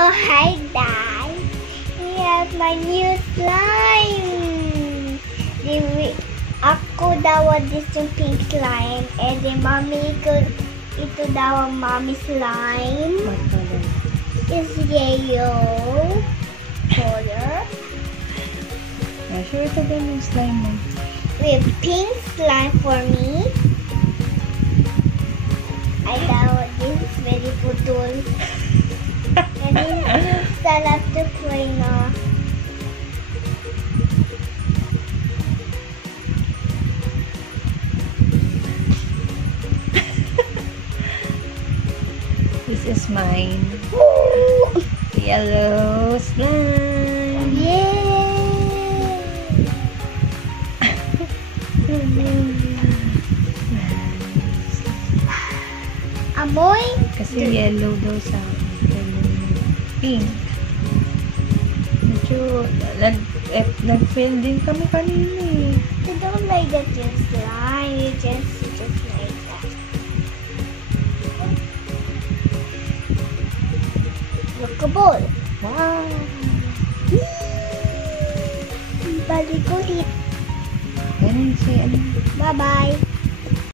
Oh, hi, Dad. Here's my new slime. Ako daw this yung pink slime. And then, mommy ko, ito daw ang mommy slime. What color? It's yellow color. Yeah, sure ito ba yung slime mo? With pink slime for me. I thought this is very putol. And then sarap to play na. This is mine. Woo! Yellow slime. Yay! Amoy? Kasi yellow daw sa pink. Medyo nag-fail din kami kanina eh. You don't like that your slime. You just like that. Lookable. Wow! Balik ulit. Ganun si ano. Bye-bye.